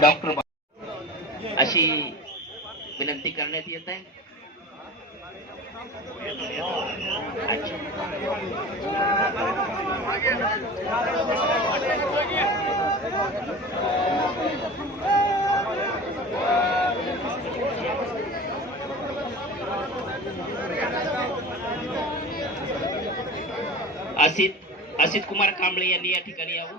Doctor अशी विनंती करण्यात येत आहे अच्छा. असित असित कुमार कांबळे यांनी या ठिकाणी यावं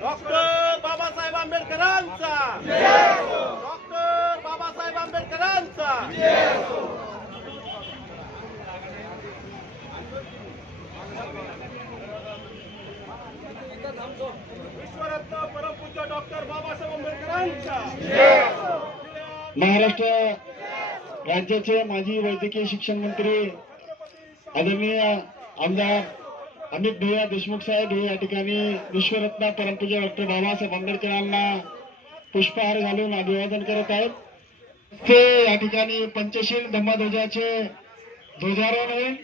डॉक्टर बाबासाहेब आंबेडकरांचा. डॉक्टर बाबासाहेब आंबेडकरांचा. विश्वरत्न परमपूज्य डॉक्टर बाबासाहेब आंबेडकरांचा. महाराष्ट्र राज्याचे माजी वैद्यकीय शिक्षण मंत्री आदरणीय आमदार अमित भैया देशमुख साहेब हे या ठिकाणी विश्वरत्न परमपूज्य डॉक्टर बाबासाहेब आंबेडकरांना पुष्पहार घालून अभिवादन करत आहेत. ते या ठिकाणी पंचशील धम्मध्वजाचे ध्वजारोहण होईल.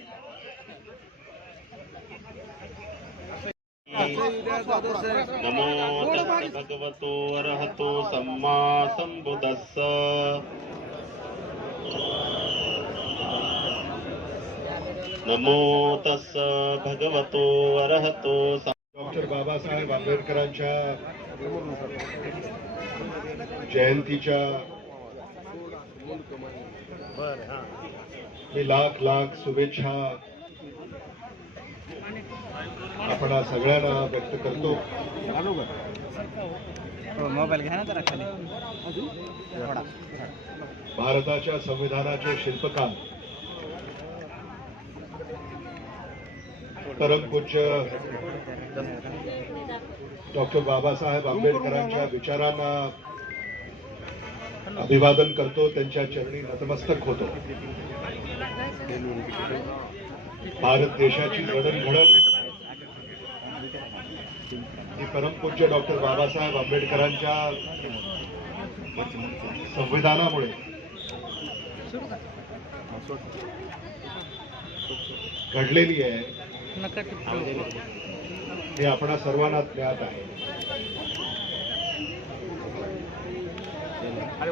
नमो भगवतो अरहतो सम्मा सम्बुदस्स। नमो तस् भगवतो अरहतो डॉक्टर बाबासाहेब आंबेडकरांच्या जयंतीच्या मी लाख लाख शुभेच्छा आपण सगळ्यांना व्यक्त करतो. मोबाईल घ्या ना खाली. भारताच्या संविधानाचे शिल्पकार परमपूज्य डॉक्टर बाबासाहेब आंबेडकरांच्या विचारांना अभिवादन करतो त्यांच्या चरणी नतमस्तक होतो. भारत देशाची जडणघडण ही परमपूज्य डॉक्टर बाबासाहेब आंबेडकरांच्या संविधानामुळे. घडलेली आहे. हे आपणा सर्वांना ज्ञात आहे.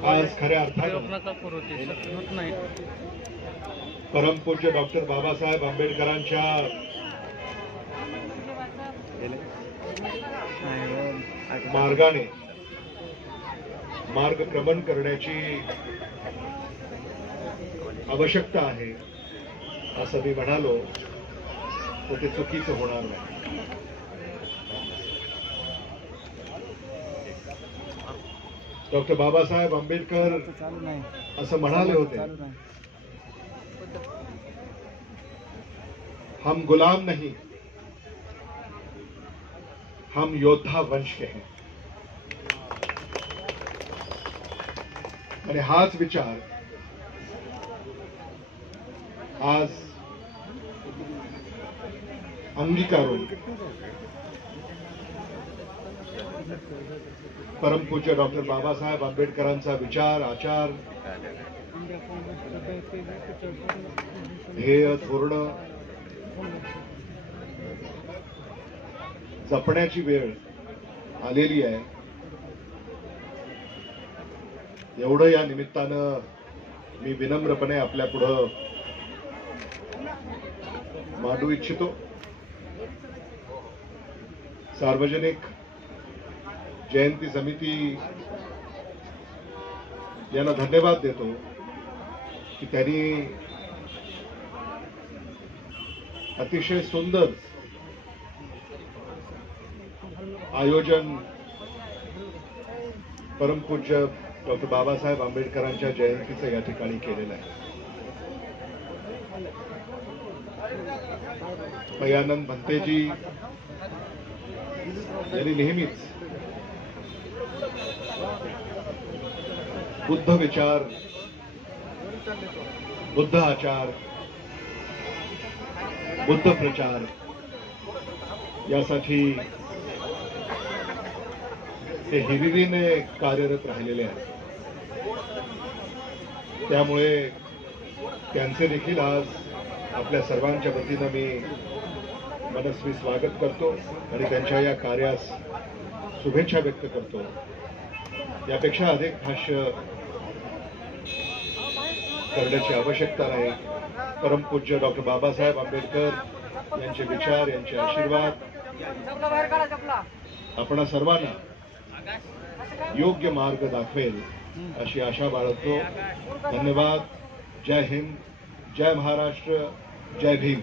आज खऱ्या अर्थानं. परमपूज्य डॉक्टर बाबासाहेब आंबेडकरांच्या मार्गाने मार्गक्रमण करण्याची आवश्यकता आहे असं मी म्हणालो. तर ते चुकीचं होणार नाही। डॉक्टर बाबासाहेब आंबेडकर असं होते, हम गुलाम नहीं, हम योद्धा वंश के हैं। आणि हाच विचार, आज अंगीकारून परमपूज्य डॉक्टर बाबासाहेब आंबेडकरांचा विचार आचार। ध्येय धोरण। जपण्याची वेळ आलेली आहे. एवढं या निमित्तानं मी विनम्रपणे आपल्या पुढं मांडू इच्छितो. सार्वजनिक जयंती समिती यांना धन्यवाद देतो की त्यांनी अतिशय सुंदर आयोजन परमपूज्य डॉक्टर बाबासाहेब आंबेडकरांच्या जयंतीचं या ठिकाणी केलेलं आहे. भयानंद भंतेजी यांनी नेहमीच बुद्ध विचार बुद्ध आचार बुद्ध प्रचार यासाठी ते हिरिरीने कार्यरत राहिलेले आहेत. त्यामुळे त्यांचे देखील आज आपल्या सर्वांच्या वतीनं मी मनस्वी स्वागत करतो आणि त्यांच्या या कार्यास शुभेच्छा व्यक्त करतो. यापेक्षा अधिक भाष्य करण्याची आवश्यकता नाही. परमपूज्य डॉक्टर बाबासाहेब आंबेडकर यांचे विचार यांचे आशीर्वाद आपण सर्वांना योग्य मार्ग दाखवेल अशी आशा बाळगतो. धन्यवाद. जय हिंद. जय महाराष्ट्र. जय भीम